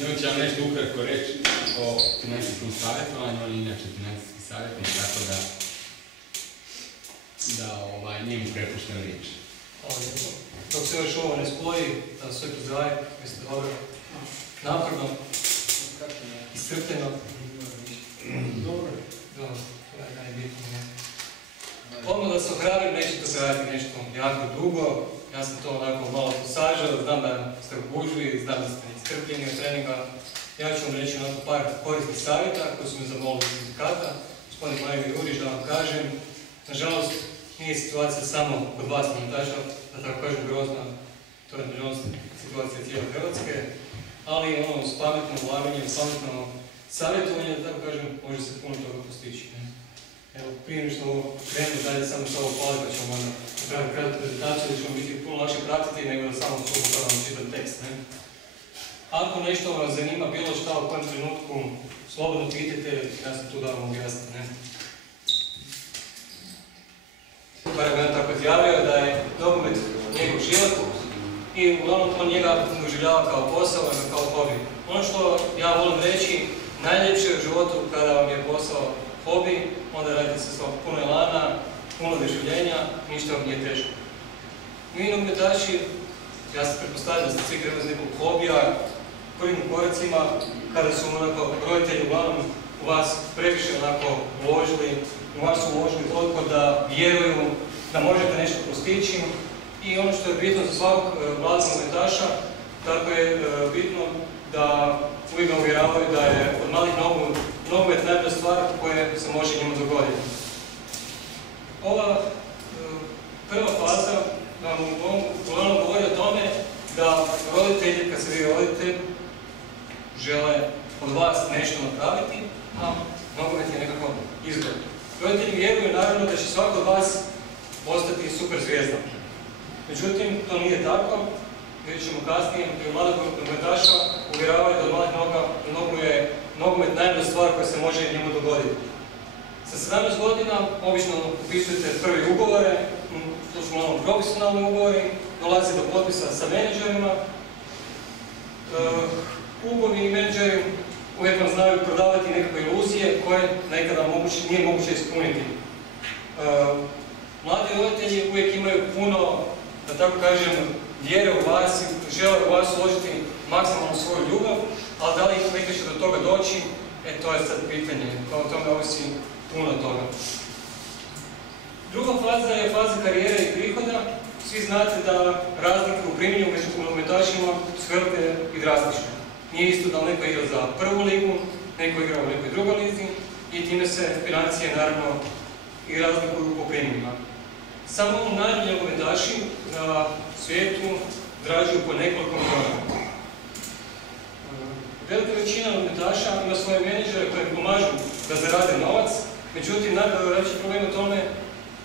I on će vam nešto ukratko reći o financijskom savjetovanju, on je inače financijski savjetnik, tako da njemu prepuštam riječ. Hvala lijepo. Dok se još ovo ne spoji, da sve pozdravim, jeste dobro, naporno, iscrpljeno. Dobro. Da, to je najbitnije. Odmah da se ohrabrim, neće to trajati nešto jako dugo. Ja sam to onako malo posažao, znam da ste u gužvi, znam da ste iscrpljeni od treninga. Ja ću vam reći onako par korisnih savjeta koji su me zamolili iz sindikata. Gospodin Mario Jurić, da vam kažem, nažalost, nije situacija samo kod vas nogometaša, da tako kažem grozna, to je nažalost situacija cijele Hrvatske, ali ono s pametnom ulaganjem, pametno savjetovanje, da tako kažem, može se puno toga postići. Evo, prije nego što krenemo dalje, samo što ovo pali, pa ćemo onda napraviti kratku prezentaciju, da ćemo biti puno lakše pratiti nego da samo vam čitam tekst. Ako nešto vas zanima, bilo šta u kojem trenutku, slobodno pitajte, ja sam tu da vam objasniti. Paragon tako izjavio da je nogomet njegov život i uglavnom on njega doživljava kao posao, nego kao hobi. Ono što ja volim reći, najljepše u životu kada vam je posao hobi, onda radite se s puno elana, puno doživljenja, ništa vam nije teško. Mi nogometaši, ja se pretpostavljam da ste svi krenuli iz nekog hobija, prvim koracima, kada su roditelji uglavnom u vas previše uložili, u vas su uložili toliko da vjeruju da možete nešto postići i ono što je bitno za svakog mladog nogometaša, tako je bitno da uvijek ga uvjeravaju da je od malih nogu nogomet najbolja stvar koja se može njima dogoditi. Ova prva faza vam uglavnom govori o tome da roditelji, kad se vi rodite, žele od vas nešto napraviti, a nogomet je nekako izgled. Roditelji vjeruju naravno da će svako od vas postati super zvijezda. Međutim, to nije tako. Vidjet ćemo kasnije, jer mladog nogometaša uvjeravaju da od malih noga nogomet najbolja stvar koja se može njemu dogoditi. Sa 17 godina obično upisujete prvi ugovore, to su malo profesionalni ugovori, dolazi do potpisa sa menadžerima. Klubovi i menadžeri uvijek vam znaju prodavati nekakve iluzije koje nekada nije moguće ispuniti. Mladi roditelji uvijek imaju puno, da tako kažem, vjere u vas i žele u vas uložiti maksimalno svoju ljubav, ali da li ih nekada će do toga doći, to je sad pitanje. O tome ovisi puno toga. Druga faza je faza karijere i prihoda. Svi znate da razlike u primanju među nogometašima su velike i drastične. Nije isto da li neko igra za prvu ligu, neko igra u nekoj drugoj lizi i time se financije naravno i razlikuju po primanjima. Samo najbolji nogometaši na svijetu zarađuju po nekoliko milijuna. Velika većina nogometaša ima svoje menadžere koji pomažu da zarade novac, međutim najveći problem je u tome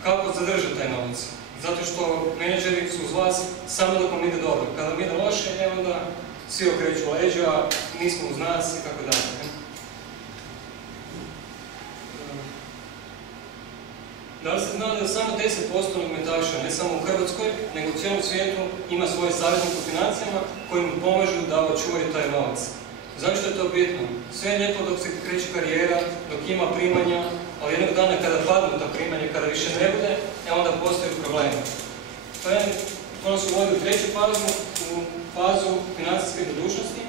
kako zadržati taj novac. Zato što menadžeri su uz vas samo dok vam ide dobro. Kada vam ide loše, onda svi okreću leđa, nismo uz nas i tako dalje. Da li ste znali da samo 10% nogometaša, ne samo u Hrvatskoj, nego u cijelom svijetu, ima svoje savjetnike u financijama koji mu pomažu da očuvaju taj novac? Zašto je to bitno? Sve je lijepo dok se kreće karijera, dok ima primanja, ali jednog dana kada padnu ta primanja, kada više ne bude, onda postoje problemi. To nas uvodi u treću fazu, u fazu financijske budućnosti,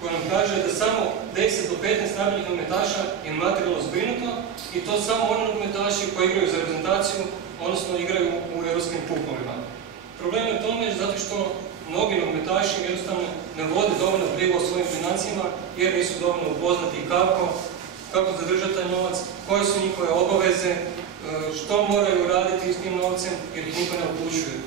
koja nam kaže da samo 10 do 15 najboljih nogometaša je materijalno zbrinuto i to samo oni nogometaši koji igraju za reprezentaciju, odnosno igraju u europskim kupovima. Problem je u tome zato što mnogi nogometaši jednostavno ne vode dovoljno brigu o svojim financijama jer nisu dovoljno upoznati kako zadržati taj novac, koje su njihove obaveze, što moraju raditi s tim novcem jer ih niko ne upućuje.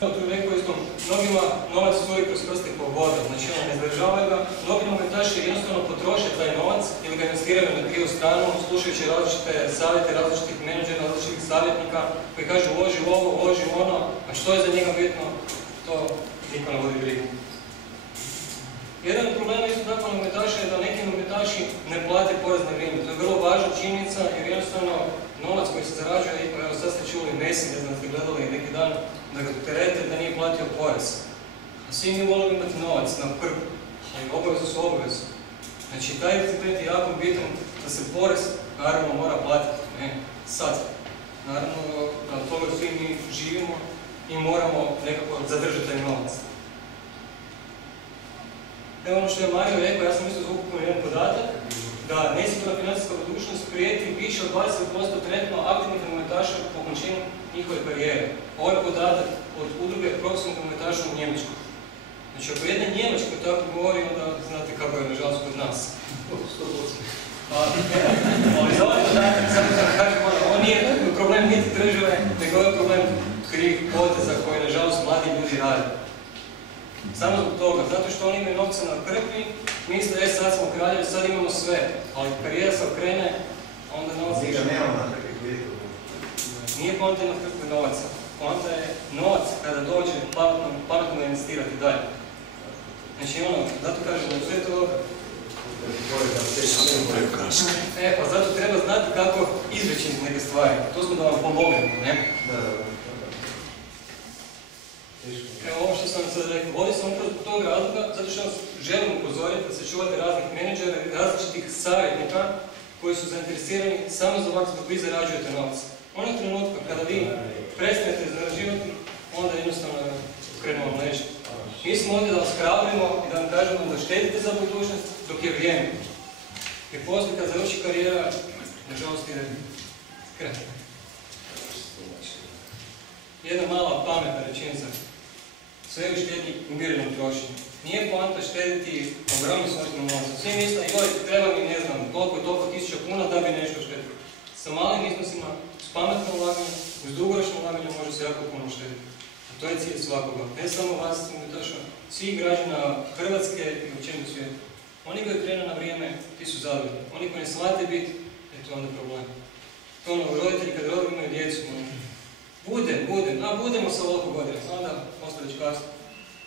Tu je rekao isto, mnogima novac stoji kroz prste kao voda, znači ne zadržavaju ga. Mnogi nogometaši jednostavno potroše taj novac ili ga investiraju na krivu stranu, slušajući različite savjete, različitih menadžera, različitih savjetnika koji kažu uloži u ovo, uloži u ono, a što je za njega bitno, to niko ne vodi brigu. Jedan od problema isto tako nogometaša je da neki nogometaši ne plate porez na vrijeme. To je vrlo važna činjenica jer jednostavno novac koji se zarađuje, evo sad ste čuli Messi, ne znam ste gledali neki dan, da ga terete da nije platio porez. A svi mi volimo imati novac na prvu, I obaveze su obaveze. Znači, taj princip je jako bitan da se porez, naravno, mora platiti, ne sad. Naravno, na toga svi mi živimo i moramo nekako zadržati taj novac. Evo ono što je Mario rekao, ja sam mislio za ukupno jedan podatak, da nesigurna financijska budućnost prijeti više od 20% trenutno aktivnih nogometaša po končinu njihove karijere. Ovo je podatak od udruge profesionalnih nogometaša u Njemačkoj. Znači, ako jedna Njemačka tako govori, onda znate kako je nažalost kod nas. 100%. Ali za ovaj podatak, samo da kažem, ovo nije problem niti države, nego je problem krivih poteza koje nažalost mladi ljudi rade. Samo zbog toga, zato što oni imaju novca na krpi, misle, sad smo kraljevi, sad imamo sve, ali karijera se okrene, onda novac više. Nije poanta ima krpi novaca, poanta je novac kada dođe pametno investirati dalje. Znači ono, zato kažem da sve to... Pa zato treba znati kako izreći neke stvari, to smo da vam pomognemo, ne? Evo ovo što sam sad rekao, vodi sam upravo zbog tog razloga, zato što vas želim upozoriti da se čuvate raznih menadžera i različitih savjetnika koji su zainteresirani samo za vas dok vi zarađujete novac. Onog trenutka kada vi prestanete zarađivati, onda jednostavno krenu vam leći. Mi smo ovdje da vas hrabrimo i da vam kažemo da štedite za budućnost dok je vrijeme. Jer poslije kad završi karijera, nažalost ide kraj. Jedna mala pametna rečenica. Sve u štednji umjerenom trošenju. Nije poanta štediti ogromnim svojstvom novca. Svi misle, joj, treba mi, ne znam, toliko i toliko tisuća kuna da bi nešto štediti. Sa malim iznosima, s pametnom ulaganjem, uz dugoročno ulaganje može se jako puno štediti. A to je cilj svakoga. Ne samo vas, nogometaša, svih građana Hrvatske i općenito svijetu. Oni koji krenu na vrijeme, ti su zadovoljni. Oni koji ne shvate biti, to je onda problem. To ono, roditelji kad rodi imaju djecu, budemo sa ovoliko godina, onda ostaje već kasno.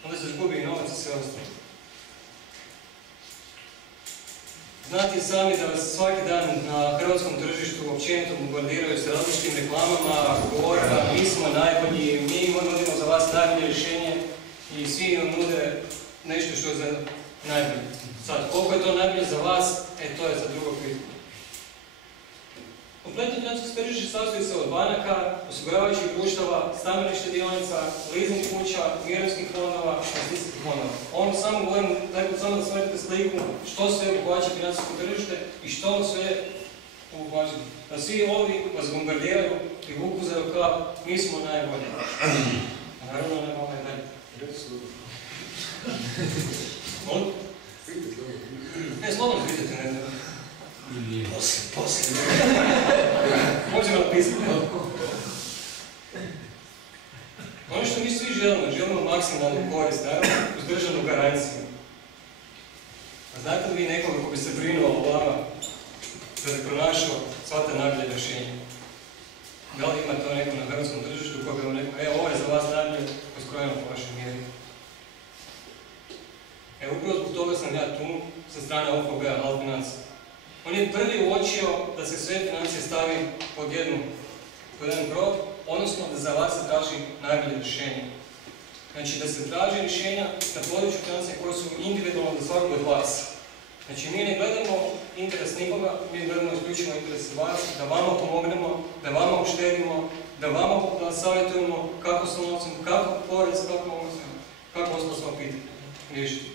Onda se zgubi i novac i sve ostalo. Znate sami da vas svaki dan na hrvatskom tržištu općenito bombardiraju sa različitim reklamama, govorima, mi smo najbolji, mi nudimo za vas najbolje rješenje i svi vam nude nešto što je za najbolje. Sad, koliko je to najbolje za vas, to je za drugo pitanje. Kompletno financijsko tržište sastoji se od banaka, osiguravajućih društava, stambenih štedionica, leasing kuća, mirovinskih fondova, investicijskih fondova. Ovo samo govorim, tako samo da shvatite sliku što sve obuhvaća financijsko tržište i što sve obuhvaća. Da svi ovi vas bombardiraju i vuku za rukav, mi smo najbolji. Naravno, ne malo je dalje. Molim? Ne, slobodno pitate, ne znam. Poslije. Možemo napisati. Ono što mi svi želimo maksimalnu korist, naravno, uz državnu garanciju. A znate li vi nekoga ko bi se brinuo o vama, da bi pronašao sva ta najbolje rješenja? Da li ima to neko na hrvatskom tržištu ko bi vam rekao, ovo je za vas najbolje, poskrojeno po vašem mjeri. Upravo zbog toga sam ja tu, sa strane OFB-a, Alt Finance. On je prvi uočio da se sve financije stavi pod jedan krov, odnosno da za vas se traži najbolje rješenje. Znači da se traži rješenja na području financija koje su individualno za svakog od vas. Znači mi ne gledamo interes nikoga, mi gledamo isključivo interes vas, da vama pomognemo, da vama uštedimo, da vama savjetujemo kako s novcem, kako porez, kako ostalo smo pitanje riješiti.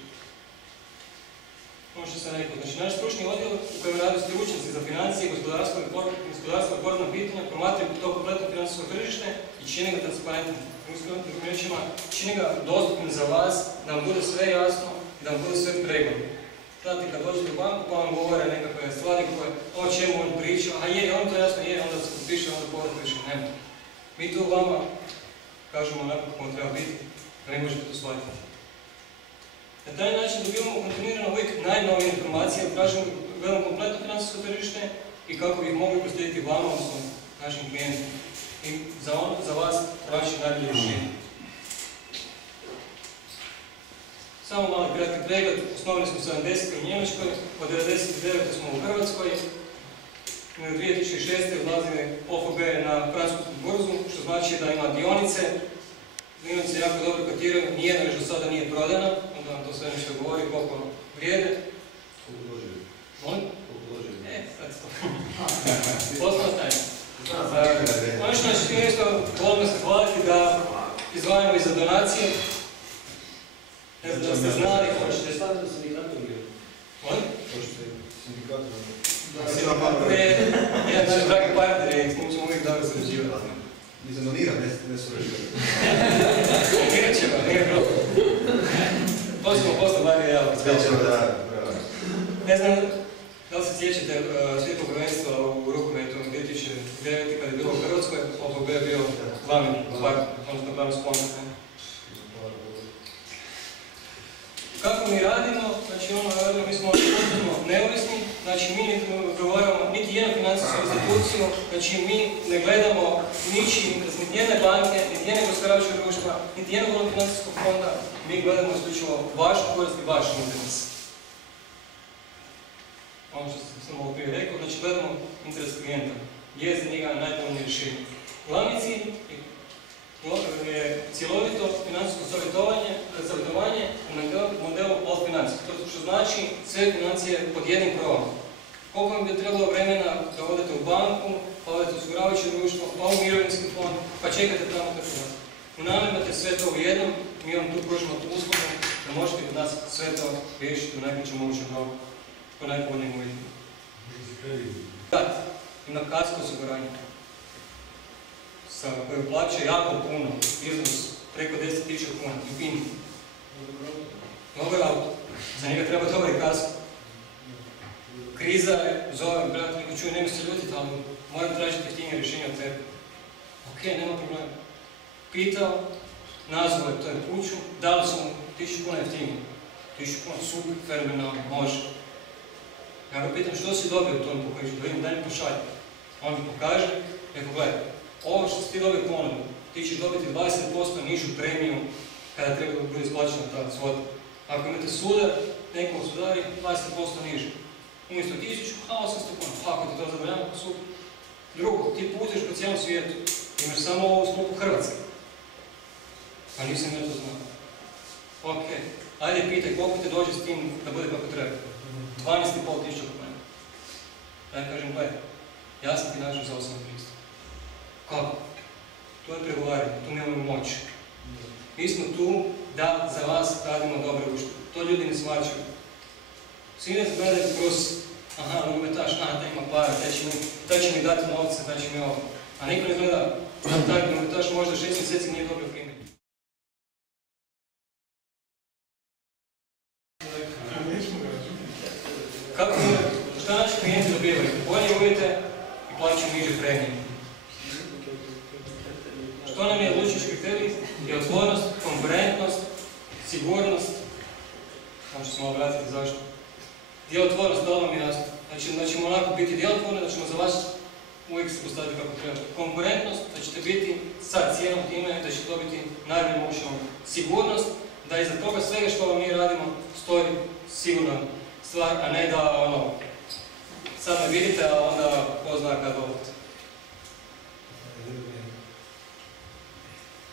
Ono što sam rekao, znači naš stručni odjel u kojem rade stručnjaci za financije i gospodarstvo i porezna pitanja promatraju to kompletno financijsko tržište i čine ga transparentnim. Drugim rečima, čine ga dostupnim za vas, da vam bude sve jasno i da vam bude sve pregledno. Znate, kad dođete u banku pa vam govore nekakve stvari koje o čemu on priča, a je, on to jasno je, onda se potpiše, onda porez piše, nema. Mi tu vama kažemo onako kako treba biti, da ne možete to shvatiti. Na taj način dobivamo kontinuirano uvijek najnovije informacije, gledamo kompletno financijsko tržište i kako bi ih mogli proslijediti vama, odnosno našim klijentima. I za vas traži najbolje rješenje. Samo mali kratki pregled, osnovali smo 70. u Njemačkoj, od 99. smo u Hrvatskoj. U 2006. odlazili OFB na francusku burzu, što znači da ima dionice. Dionice jako dobro kotiraju, nijedna još do sada nije prodana, da vam to sve nešto govori, koliko vrijede. Koliko dođe? Molim? Koliko dođe? Sad to. Poslovna tajna. Ono što nas htio nešto volimo se hvaliti da izdvajamo i za donacije. Ne znam da ste znali, hoćete staviti do sindikata ili? Molim? Hoćete sindikata? To je jedan naš dragi partner i s njim ćemo uvijek dobro sređivati. Nisam doniram, ne surađivati. Donirat ćemo, nije problem. To ćemo posle bar i ja. Ne znam da li se sjećate svjetskog prvenstva u rukometu 2009. kada je bilo u Hrvatskoj, OPB je bio glavni partner, odnosno glavni sponsor. Kako mi radimo, znači mi smo potpuno neovisni, znači mi ne progovaramo niti jednu financijsku instituciju, znači mi ne gledamo ničiji interes, niti jedne banke, niti jedne gospodarskog društva, niti jednog financijskog fonda, mi gledamo isključivo vašu korist i vaš interes. Ono što sam ovo prije rekao, znači gledamo interes klijenta, je za njega najpovoljnije rješenje. Glavni cilj je cjelovito financijsko savjetovanje u modelu All Finance. To što znači sve financije pod jednim krovom. Koliko vam bi trebalo vremena da odete u banku, pa odete u osiguravajuće društvo, pa u mirovinski fond, pa čekate tamo tako. U nama imate sve to u jednom, mi vam tu pružimo tu uslugu da možete od nas sve to riješiti u najkraćem mogućem roku, po najpovoljnijim uvjetima. Ima kasko osiguranje. Koje plaća jako puno, iznos preko 10.000 kuna i PIN. Dobar auto, za njega treba dobar i kasko. Kriza je, zovem, brat, neko čuje, nemoj se ljutiti, ali moram tražiti jeftinije rješenje od tebe. Ok, nema problema. Pitao, nazvao je to je kuću, dali su mu 1000 kuna jeftinije. 1000 kuna, super, fenomenalno, može. Ja ga pitam što si dobio u tom pokrižu, da vidim, daj mi pošalj. On mi pokaže, rekao, gledaj, ovo što si ti dobio ponudu, ti ćeš dobiti 20% nižu premiju kada treba da bude isplaćena ta svota. Ako imate sudar, nekom sudari, 20% niže. Umjesto 1000, a 800 kuna. Ako ti to zadovoljava, super. Drugo, ti putuješ po cijelom svijetu. Imaš samo ovo u sklopu Hrvatske. Pa nisam ja to znao. Ok, ajde pitaj koliko te dođe s tim da bude kako treba. 12.500 kuna. Ja kažem, gledaj, ja sam ti našao za 800. Kako? To je pregovaranje, tu nemamo moć. Mi smo tu da za vas radimo dobre uštede. To ljudi ne shvaćaju. Svi ne gledaju kroz, aha, nogometaš, taj ima para, taj će mi dati novce, taj će mi ovo. A niko ne gleda, taj nogometaš možda 6 mjeseci nije dobio primjer. Šta naši klijenti dobivaju? Bolje uvjete i plaćaju niže premije. Što nam je odlučujući kriterij? Je otvornost, konkurentnost, sigurnost. Znači smo obratiti zašto. Djelotvornost, da vam je jasno. Znači da ćemo onako biti djelotvorni, da ćemo za vas uvijek se postaviti kako treba. Konkurentnost, da ćete biti sa cijenom time, da ćete dobiti najbolje moguće. Sigurnost, da iza toga svega što vam mi radimo stoji sigurna stvar, a ne da sad me vidite, a onda ko zna kad dovolite.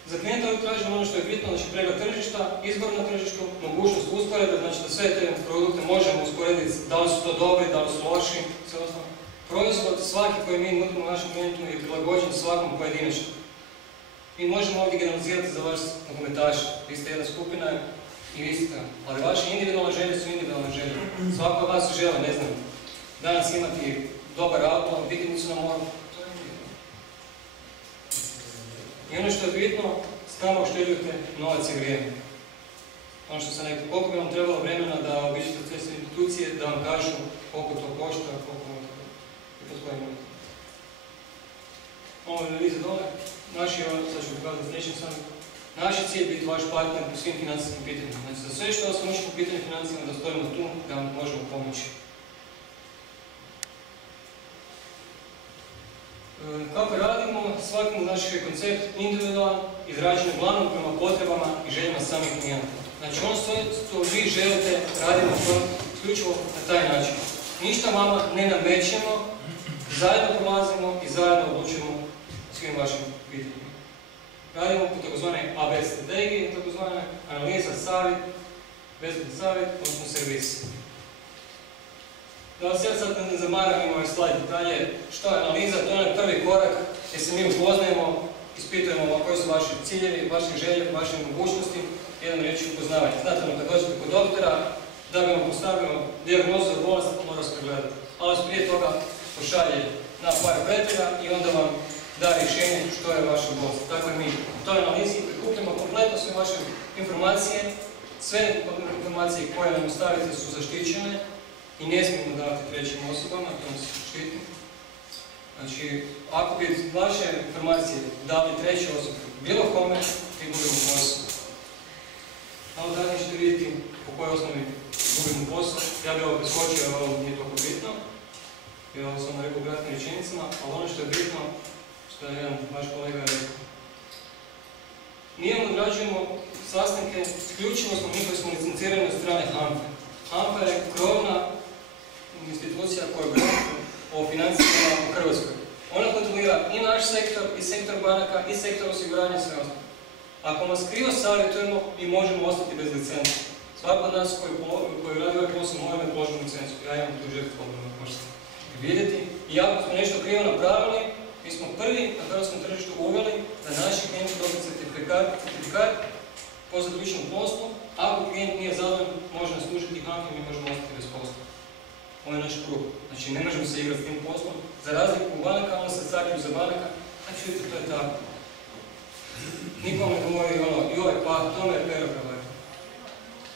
Za klijenta uvijek tražimo ono što je bitno, znači pregled tržišta, izbor na tržištu, mogućnost usporedbe, znači da sve te produkte možemo usporediti, da li su to dobri, da li su loši, sve ostalo. Proizvod svaki koji mi nudimo našem klijentu je prilagođen svakom pojedinačno. Mi možemo ovdje generalizirati za vaš nogometaš, vi ste jedna skupina i vi ste, ali vaše individualne želje su individualne želje. Svako od vas žele, ne znam, danas imati dobar auto, ali biti nisu na moru. I ono što je bitno, s nama uštedujete novac i vrijeme. Ono što sam rekao, koliko bi vam trebalo vremena da obiđete sve institucije, da vam kažu koliko to košta, koliko vam to i pod kojim uvjetima. Ovo je vidite dole, sad ću pokazati sljedećem sam. Naš je cilj biti vaš partner po svim financijskim pitanjima. Znači za sve što vas muči po pitanju financijama da stojimo tu, da vam možemo pomoći. Kako radimo, svaki naš koncept individualan, izrađen uglavnom prema potrebama i željama samih klijenta. Znači ono što vi želite, radimo isključivo na taj način. Ništa vama ne namećemo, zajedno prolazimo i zajedno odlučujemo svim vašim pitanjima. Radimo po tzv. AB strategiji, tzv. analiza, savjet, besplatni savjet, odnosno servis. Da vas ja sad ne zamaram i ovaj slajd detalje, što je analiza, to je onaj prvi korak gdje se mi upoznajemo, ispitujemo koji su vaši ciljevi, vaše želje, vaše mogućnosti, jednom riječi upoznavanje. Znate, kad dođete kod doktora, da bi vam postavio dijagnozu za bolest, mora vas pregledati. Ali vas prije toga pošalje na par pretraga i onda vam da rješenje što je vaša bolest. Tako i mi u toj analizi prikupljamo kompletno sve vaše informacije, sve informacije koje nam ostavite su zaštićene i ne smijemo davati trećim osobama, to nas štiti. Znači, ako bi vaše informacije dali treće osobe, bilo kome, ti gubimo posao. Malo dalje ćete vidjeti po kojoj osnovi gubimo posao. Ja bih ovo preskočio, jer ovo nije toliko bitno. Ja ovo sam rekao u kratkim rečenicama, ali ono što je bitno, što je jedan vaš kolega rekao. Mi odrađujemo sastanke, isključivo smo mi koji smo licencirani od strane HANFA. HANFA je krovna institucija koja govori o financijama u Hrvatskoj. Ona kontrolira i naš sektor, i sektor banaka, i sektor osiguranja i sve ostalo. Ako nas krivo savjetujemo, mi možemo ostati bez licence. Svako od nas koji radi ovaj posao mora imati položenu licencu. Ja imam tu želju problema, možete vidjeti. I ako smo nešto krivo napravili, mi smo prvi na hrvatskom tržištu uveli da naši klijenti dobiju certifikat po zaključenom poslu. Ako klijent nije zadovoljan, može nas tužiti HANFA i mi možemo ostati bez posla. Ovo je naš krug. Znači, ne možemo se igrati s tim poslom. Za razliku u banaka, onda se sakriju za banaka. Znači, vidite, to je tako. Nikom ne govori ono, joj, pa, tome je pero preleko.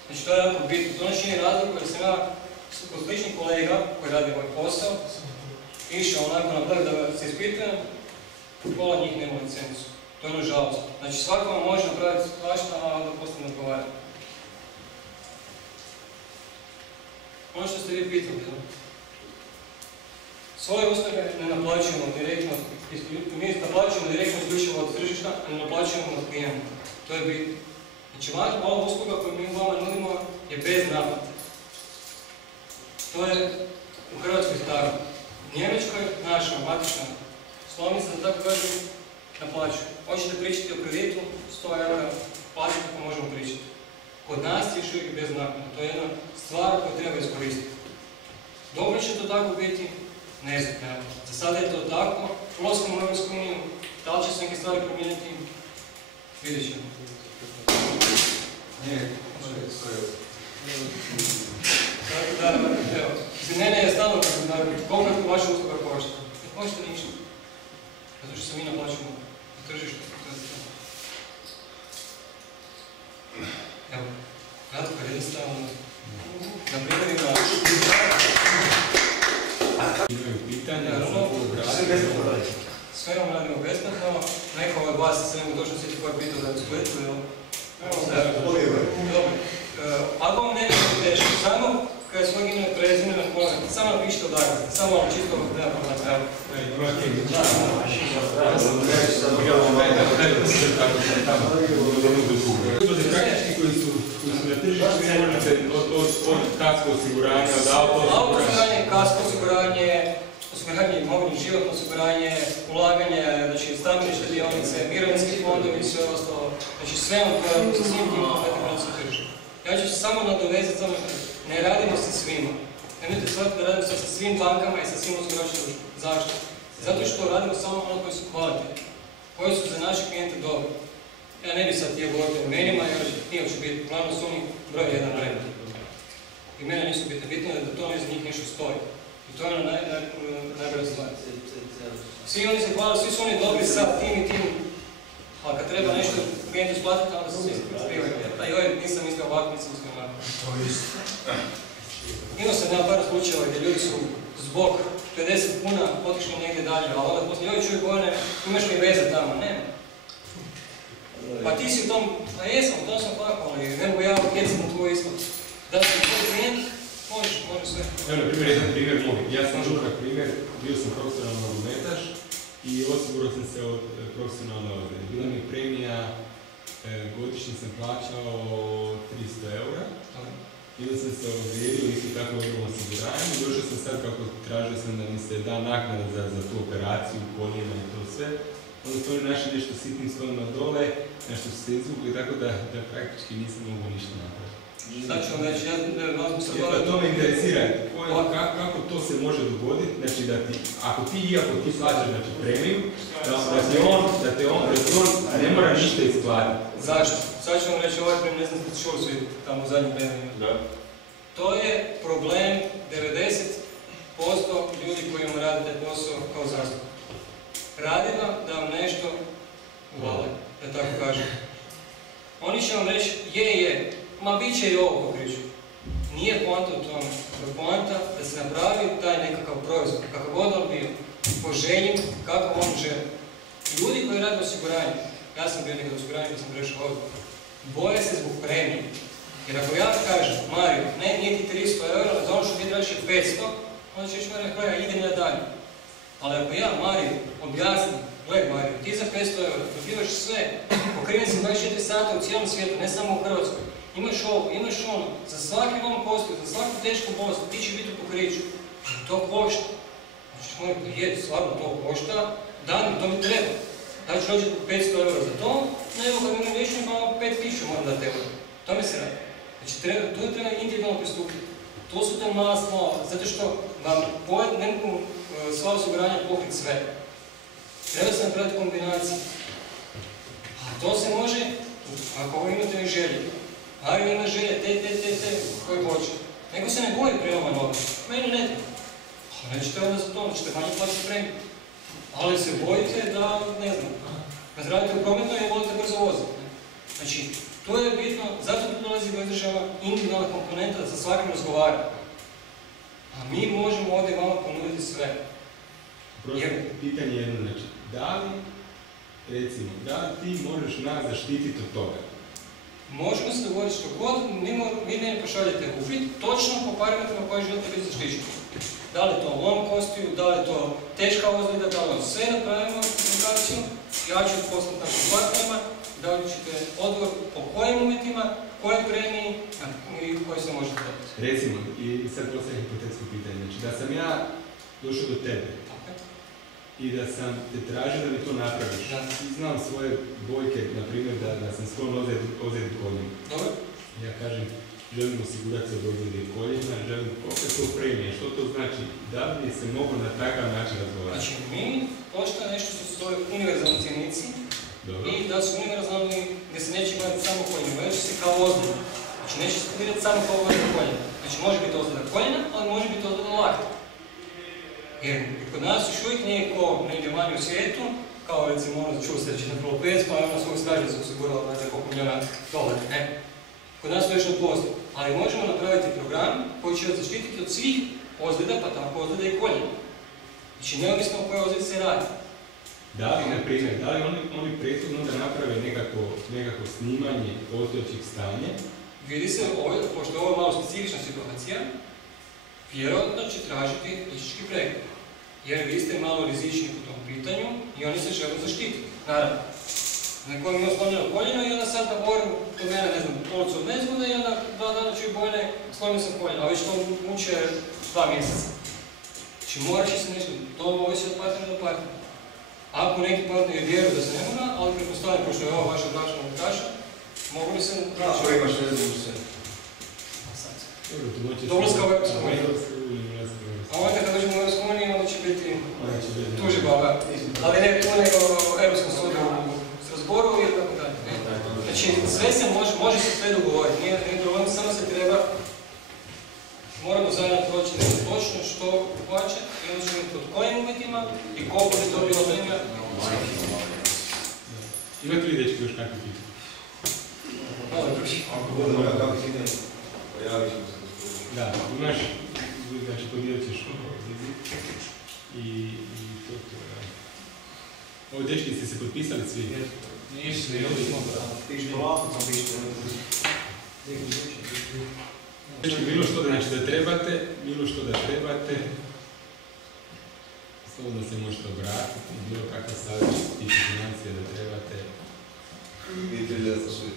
Znači, to je jako bitno. To ne čini razliku, jer sam ja kod sličnih kolega koji radi ovaj posao, išao onako na brg da se ispitujem, pola njih nema licencu. To je ono žalost. Znači, svako vam može napraviti svašta, a onda poslije ne odgovara. Ono što ste vi pitali, svoje usluge ne naplaćujemo direktno, mi naplaćujemo direktno isključivo od tržišta, a ne naplaćujemo od klijenta. To je bitno. Znači, ova usluga koju mi vama nudimo je bez naplate. To je u Hrvatskoj tako. U Njemačkoj, naša matična slovnica, da tako kažem, naplaćuje. Hoćete pričati o kreditu, 100 eura, platite pa možemo pričati. Kod nas je još uvijek bez naknade. To je jedna stvar koju treba iskoristiti. Dobro će to tako biti? Ne znam. Za sada je to tako. Ulaskom u Europsku uniju, da li će se neke stvari promijeniti? Vidjet ćemo. Evo, za mene je stalno koliko vaša usluga košta. Ne košta ništa. Zato što se mi naplaćujemo na tržištu. Evo, kratko, jednostavno, na primjerima... Imaju pitanja, sve vam radimo besplatno, neko od vas se ne mogu točno sjetiti koji je pitao da je u Splitu, jel? Dobro. Ako vam ne biti teško, samo kada je svojeg imena prezimena, samo napišite odakle, samo vam čisto nema problema. Praktički koji su na tržištu, ne možete od kasko osiguranja, od auto osiguranje, kasko osiguranje, osiguranje imovine, životno osiguranje, ulaganje, znači stambene štedionice, mirovinski fondovi i sve ostalo. Znači sve vam to je sa svim tim kompletnim na tržištu. Ja ću se samo nadovezati, ne radimo sa svima. Nemojte shvatiti da radimo sa svim bankama i sa svim osiguračnim društvima. Zašto? Zato što radimo samo ono koji su kvalitetni, koji su za naše klijente dobri. Ja ne bih sad htio govoriti o imenima, jer nije će biti, uglavnom su oni broj jedan brend. Imena nisu bitne, bitno je da to iz njih nešto stoji. I to je ono najbolja stvar. Svi oni se hvale, svi su oni dobri sad, tim i tim, ali kad treba nešto klijentu isplatiti, onda se svi skrivaju. A joj, nisam mislio ovako, nisam mislio ovako. Imao sam jedan par slučajeva gdje ljudi su zbog 50 kuna otišli negdje dalje, ali onda poslije, joj čuj Bojane, imaš li veze tamo? Nema. Pa ti si u tom, a jesam, u tom sam tako, ali ne mogu ja utjecati na tvoj ispod. Da si tvoj klijent, može sve. Evo, na primjer, jedan primjer moj. Ja sam župak primjer, bio sam profesionalni nogometaš i osigurao sam se od profesionalne odbrane. Bila mi premija, godišnje sam plaćao 300 eura. I onda sam se odredio, isto tako imam osiguranje. Došao sam sad kako tražio sam da mi se da naknada za tu operaciju, koljena i to sve. Onda su oni našli nešto sitnim svojima dole, nešto su se izvukli, tako da praktički nisam mogu ništa napraviti. Sad ću vam reći, ja ne sam To me interesira, kako to se može dogoditi, znači da ti, ako ti plaćaš znači premiju, da te on ne mora ništa isplatiti. Zašto? Sad ću vam reći ovaj premiju, ne znam da ste čuli svi tamo u zadnjim premijima. Da. To je problem 90% ljudi koji vam rade taj posao kao zastupnik. Radi vam da vam nešto uvale, da tako kažem. Oni će vam reći, ma bit će i ovo pokriću. Nije poanta u tome, nego poanta da se napravi taj nekakav proizvod, kakav god on bio, po želji, kako on želi. Ljudi koji rade osiguranje, ja sam bio nekada osiguranje kad sam prešao ovdje, boje se zbog premije. Jer ako ja kažem, Mario, nije ti 300 eura, za ono što ti tražiš je 500, onda će reći Mario, kraja, idem ja dalje. Ali ako ja, Mario, objasnim, gled Mario, ti za 500 eura dobivaš sve, pokriven si 24 sata u cijelom svijetu, ne samo u Hrvatskoj. Imaš ovo, imaš ono, za svaki lom kostu, za svaku tešku bolest, ti će biti u pokriću. To košta. Znači, Mario, stvarno to košta, to mi treba. Da ću rođeti 500 eura za to, nego kad mi neću imamo 5000 moram dati eura. To mi se radi. Znači, to treba individualno pristupiti. To su te mala slova, zato što vam ne mogu sva osiguranja pokriti sve. Treba se napraviti kombinaciju. A to se može, ako imate i želje. Mario ima želje, te, koje hoće. Neko se ne boji preloma noga. Meni ne treba. A nećete onda za to, nećete manje plaćati premiju. Ali se bojite da, ne znam, kad radite u prometnoj i volite brzo voziti. Znači, to je bitno, zato tu dolazi do izražava individualna komponenta da sa svakim razgovara. A mi možemo ovdje vama ponuditi sve. Prosto pitanje je jedno, znači, da li ti možeš nas zaštititi od toga? Možemo se dogovoriti što god, vi meni pošaljete upit, točno po parametrima koje želite biti zaštićeni. Da li je to lom kostiju, da li je to teška ozljeda, da li sve napravimo komunikaciju, ja ću poslati našim partnerima, da li ćete odgovor po kojim uvjetima, koje premiji i koji se može dobiti. Recimo, i sad postavljam hipotetsko pitanje, znači da sam ja došao do tebe i da sam te tražio da mi to napraviš. I znam svoje bojke, na primjer, da sam sklon ozljedi koljena. Dobro. Ja kažem, želim osigurati se od ozljedi koljena, želim opet to premije. Što to znači? Da li se mogu na takav način razgovarati? Znači, mi postoje nešto što su svoje univerzalni cjenici i da su univerzalni gdje se neće gledati samo koljena, već se kao ozljeda. Znači, neće se gledati samo kao ozljeda koljena. Znači, može biti ozljeda koljena, ali može biti ozljeda lakta. Jer kod nas još uvijek nije ko negdje manje u svijetu, kao recimo ono čuo se reći na Prolopec, pa je ona svoju stražnicu osigurala na koliko milijona dolara. Kod nas to još ne postoji. Ali možemo napraviti program koji će vas zaštititi od svih ozljeda, pa tako ozljeda i koljena. Znači neovisno o kojoj ozljedi se radi. Da li, na primjer, da li oni prethodno da naprave nekako snimanje postojećih stanja? Vidi se, pošto je ovo malo specifična situacija, vjerojatno će tražiti liječnički pregled. Jer vi ste malo rizični po tom pitanju i oni se žele zaštititi. Naravno. Neko mi je oslonjeno koljeno i onda sad da govorim kod mene, ne znam, policu od nezgode i onda 2 dana ću i bojne, slomio sam koljeno, a već to muče 2 mjeseca. Znači morat će se nešto, to ovisi od partnera do partnera. Ako neki partner vjeruju da se ne mora, ali pretpostavljam, pošto je ova vaša bračna montaža, mogu li se... Ako imaš nezgodu se. Do ulaska u Europsku uniju. A onda kad dođemo u Europsku uniju, onda će biti tužba. Ali ne tu nego u Europskom sudu u Strasbourgu i tako dalje. Znači, sve se može se sve dogovoriti. Nije problem, samo se treba... Moramo zajedno proći nešto točno što plaća i onda ćemo pod kojim uvjetima i koliko bi to bilo vremena. Imate li dečki još kakvi pitanje? Ako budemo ja kakvi pitanje, pojavit ćemo se. Da, imaš, znači podijelit ćeš i to je... Ovo dečki ste se potpisali svi? Nisu, Piši polako, sam piši. Znači, bilo što da trebate, slobodno se možete obratiti, bilo kakav savjet tiče financije da trebate. Vidite da sam svi.